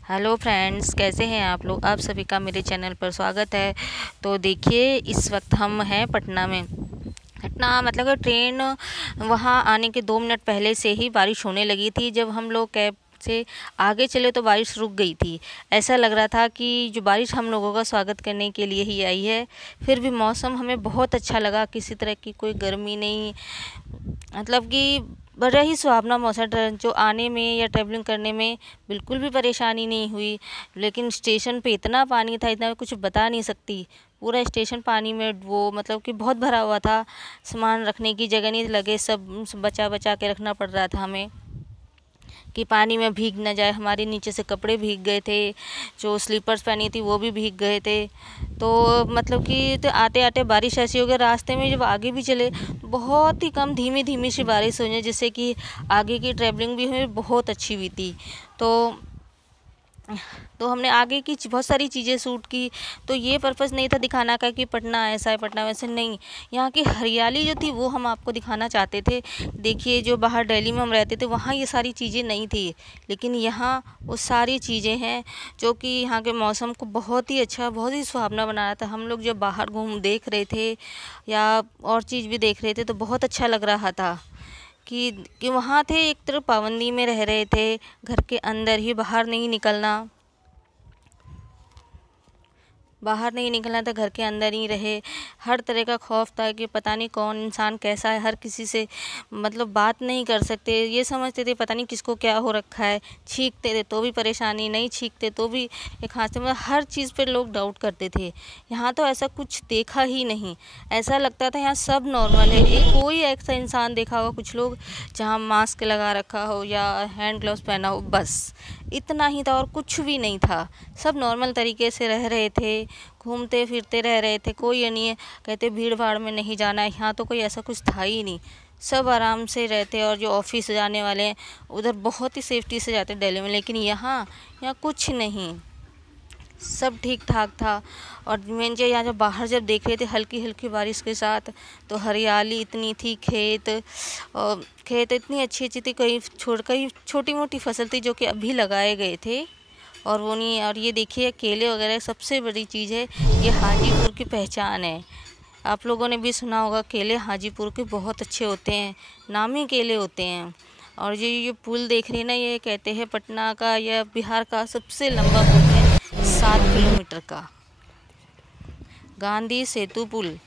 Hello friends, कैसे हैं आप लोग। आप सभी का मेरे चैनल पर स्वागत है। तो देखिए, इस वक्त हम हैं पटना में। पटना मतलब कि ट्रेन वहाँ आने के 2 मिनट पहले से ही बारिश होने लगी थी। जब हम लोग कैब से आगे चले तो बारिश रुक गई थी। ऐसा लग रहा था कि जो बारिश हम लोगों का स्वागत करने के लिए ही आई है। फिर भी मौसम हमें बहुत अच्छा लगा, किसी तरह की कोई गर्मी नहीं, मतलब कि बड़ा ही सुहावना मौसम, जो आने में या ट्रैवलिंग करने में बिल्कुल भी परेशानी नहीं हुई। लेकिन स्टेशन पे इतना पानी था, इतना कुछ बता नहीं सकती। पूरा स्टेशन पानी में वो मतलब कि बहुत भरा हुआ था। सामान रखने की जगह नहीं, लगे सब बचा बचा के रखना पड़ रहा था हमें कि पानी में भीग ना जाए। हमारे नीचे से कपड़े भीग गए थे, जो स्लीपर्स पहनी थी वो भी भीग गए थे। तो मतलब कि तो आते आते बारिश ऐसी हो गई, रास्ते में जब आगे भी चले बहुत ही कम धीमी धीमी सी बारिश हुई, जिससे कि आगे की ट्रैवलिंग भी हमें बहुत अच्छी हुई थी। तो हमने आगे की बहुत सारी चीज़ें शूट की। तो ये पर्पज़ नहीं था दिखाना का कि पटना ऐसा है पटना वैसे नहीं, यहाँ की हरियाली जो थी वो हम आपको दिखाना चाहते थे। देखिए, जो बाहर दिल्ली में हम रहते थे वहाँ ये सारी चीज़ें नहीं थी, लेकिन यहाँ वो सारी चीज़ें हैं जो कि यहाँ के मौसम को बहुत ही अच्छा, बहुत ही सुहावना बना रहा था। हम लोग जब बाहर घूम देख रहे थे या और चीज़ भी देख रहे थे तो बहुत अच्छा लग रहा था कि वहाँ थे, एक तरफ पाबंदी में रह रहे थे, घर के अंदर ही, बाहर नहीं निकलना था, घर के अंदर ही रहे। हर तरह का खौफ था कि पता नहीं कौन इंसान कैसा है, हर किसी से मतलब बात नहीं कर सकते। ये समझते थे पता नहीं किसको क्या हो रखा है। छींकते थे तो भी परेशानी, नहीं छींकते तो भी एक हाथ से, मतलब हर चीज़ पर लोग डाउट करते थे। यहाँ तो ऐसा कुछ देखा ही नहीं। ऐसा लगता था यहाँ सब नॉर्मल है। एक कोई ऐसा इंसान देखा होगा कुछ लोग जहाँ मास्क लगा रखा हो या हैंड ग्लव्स पहना हो, बस इतना ही था और कुछ भी नहीं था। सब नॉर्मल तरीके से रह रहे थे, घूमते फिरते रह रहे थे। कोई ये नहीं है कहते भीड़ भाड़ में नहीं जाना है, यहाँ तो कोई ऐसा कुछ था ही नहीं। सब आराम से रहते। और जो ऑफिस जाने वाले हैं उधर बहुत ही सेफ्टी से जाते दिल्ली में, लेकिन यहाँ यहाँ कुछ नहीं, सब ठीक ठाक था। और मैं जो यहाँ जब बाहर जब देख रहे थे हल्की हल्की बारिश के साथ, तो हरियाली इतनी थी, खेत और खेत इतनी अच्छी अच्छी थी, कई छोटी मोटी फसल थी जो कि अभी लगाए गए थे। और वो नहीं, और ये देखिए केले वगैरह, सबसे बड़ी चीज़ है ये हाजीपुर की पहचान है। आप लोगों ने भी सुना होगा केले हाजीपुर के बहुत अच्छे होते हैं, नामी केले होते हैं। और ये पुल देख रही है ना, ये कहते हैं पटना का या बिहार का सबसे लंबा पुल है, 7 किलोमीटर का गांधी सेतु पुल।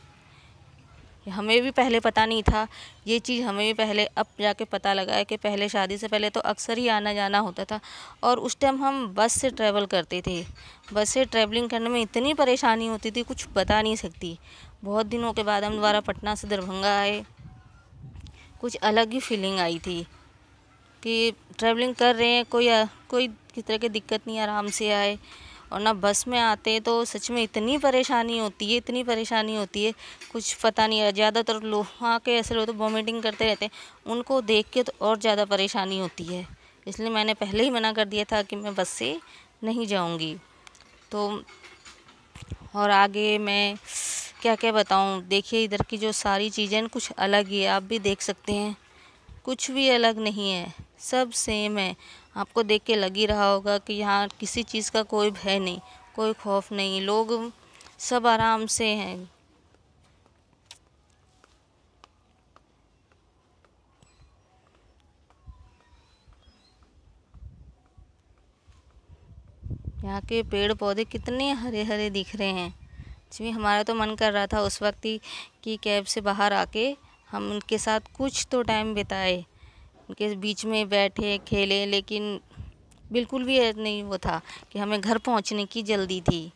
हमें भी पहले पता नहीं था ये चीज़, हमें भी पहले अब जाके पता लगा है कि पहले शादी से पहले तो अक्सर ही आना जाना होता था। और उस टाइम हम बस से ट्रैवल करते थे। बस से ट्रैवलिंग करने में इतनी परेशानी होती थी कुछ बता नहीं सकती। बहुत दिनों के बाद हम दोबारा पटना से दरभंगा आए, कुछ अलग ही फीलिंग आई थी कि ट्रैवलिंग कर रहे हैं, कोई किस तरह की दिक्कत नहीं, आराम से आए। और ना बस में आते तो सच में इतनी परेशानी होती है, इतनी परेशानी होती है, कुछ पता नहीं है। ज़्यादातर लोग वहाँ के ऐसे लोग तो वॉमिटिंग करते रहते हैं, उनको देख के तो और ज़्यादा परेशानी होती है। इसलिए मैंने पहले ही मना कर दिया था कि मैं बस से नहीं जाऊँगी। तो और आगे मैं क्या क्या बताऊँ। देखिए, इधर की जो सारी चीज़ें कुछ अलग ही है, आप भी देख सकते हैं, कुछ भी अलग नहीं है, सब सेम है। आपको देख के लग ही रहा होगा कि यहाँ किसी चीज़ का कोई भय नहीं, कोई खौफ नहीं, लोग सब आराम से हैं। यहाँ के पेड़ पौधे कितने हरे हरे दिख रहे हैं। जिसमें हमारा तो मन कर रहा था उस वक्त ही कि कैब से बाहर आके हम उनके साथ कुछ तो टाइम बिताए, उनके बीच में बैठे खेले, लेकिन बिल्कुल भी नहीं वो था कि हमें घर पहुंचने की जल्दी थी।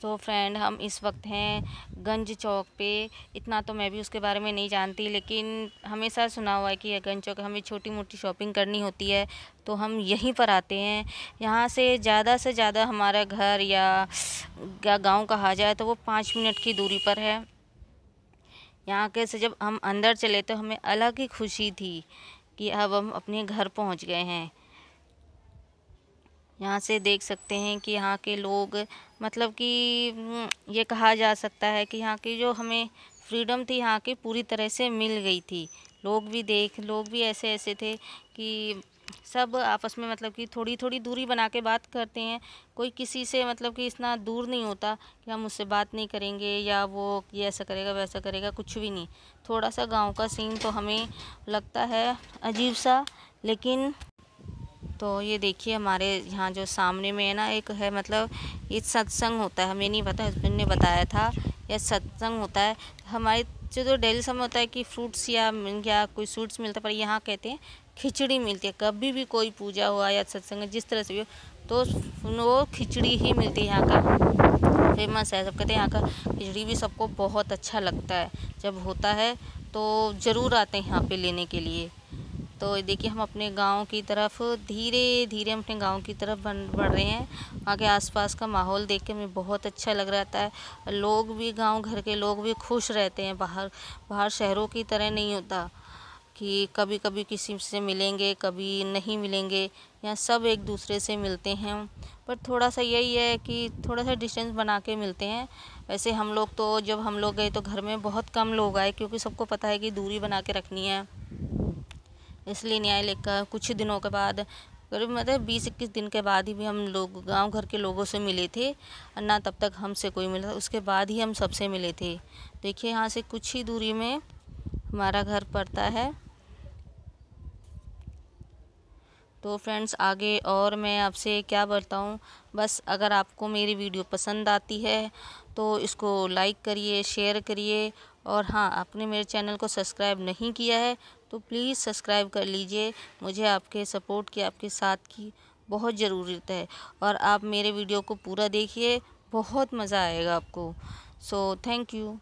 तो फ्रेंड, हम इस वक्त हैं गंज चौक पे। इतना तो मैं भी उसके बारे में नहीं जानती, लेकिन हमेशा सुना हुआ है कि यह गंज चौक, हमें छोटी मोटी शॉपिंग करनी होती है तो हम यहीं पर आते हैं। यहाँ से ज़्यादा हमारा घर या गांव कहा जाए तो वो 5 मिनट की दूरी पर है। यहाँ के से जब हम अंदर चले तो हमें अलग ही खुशी थी कि अब हम अपने घर पहुँच गए हैं। यहाँ से देख सकते हैं कि यहाँ के लोग, मतलब कि ये कहा जा सकता है कि यहाँ की जो हमें फ्रीडम थी यहाँ की पूरी तरह से मिल गई थी। लोग भी ऐसे ऐसे थे कि सब आपस में मतलब कि थोड़ी थोड़ी दूरी बना के बात करते हैं। कोई किसी से मतलब कि इतना दूर नहीं होता कि हम उससे बात नहीं करेंगे या वो ये ऐसा करेगा वैसा करेगा, कुछ भी नहीं। थोड़ा सा गांव का सीन तो हमें लगता है अजीब सा, लेकिन तो ये देखिए हमारे यहाँ जो सामने में है ना, एक है मतलब ये सत्संग होता है। हमें नहीं पता, हस्बैंड ने बताया था यह सत्संग होता है। हमारे जो डेली समय होता है कि फ्रूट्स या कोई स्वीट्स मिलता है, पर यहाँ कहते हैं खिचड़ी मिलती है। कभी भी कोई पूजा हुआ या सत्संग जिस तरह से भी हो तो वो खिचड़ी ही मिलती है। यहाँ का फेमस है, सब कहते हैं यहाँ का खिचड़ी भी सबको बहुत अच्छा लगता है। जब होता है तो ज़रूर आते हैं यहाँ पे लेने के लिए। तो देखिए हम अपने गांव की तरफ धीरे धीरे हम अपने गांव की तरफ बढ़ रहे हैं। वहाँ के आसपास का माहौल देख के हमें बहुत अच्छा लग रहा था। लोग भी, गांव घर के लोग भी खुश रहते हैं। बाहर शहरों की तरह नहीं होता कि कभी कभी किसी से मिलेंगे कभी नहीं मिलेंगे। यहाँ सब एक दूसरे से मिलते हैं, पर थोड़ा सा यही है कि थोड़ा सा डिस्टेंस बना के मिलते हैं। वैसे हम लोग तो जब हम लोग गए तो घर में बहुत कम लोग आए, क्योंकि सबको पता है कि दूरी बना के रखनी है, इसलिए नहीं आए। लेकर कुछ दिनों के बाद, करीब मतलब 20-21 दिन के बाद ही भी हम लोग गांव घर के लोगों से मिले थे, और ना तब तक हमसे कोई मिला, उसके बाद ही हम सबसे मिले थे। देखिए यहाँ से कुछ ही दूरी में हमारा घर पड़ता है। तो फ्रेंड्स, आगे और मैं आपसे क्या बताऊं, बस अगर आपको मेरी वीडियो पसंद आती है तो इसको लाइक करिए, शेयर करिए, और हाँ, आपने मेरे चैनल को सब्सक्राइब नहीं किया है तो प्लीज़ सब्सक्राइब कर लीजिए। मुझे आपके सपोर्ट की, आपके साथ की बहुत ज़रूरत है, और आप मेरे वीडियो को पूरा देखिए, बहुत मज़ा आएगा आपको। So thank you.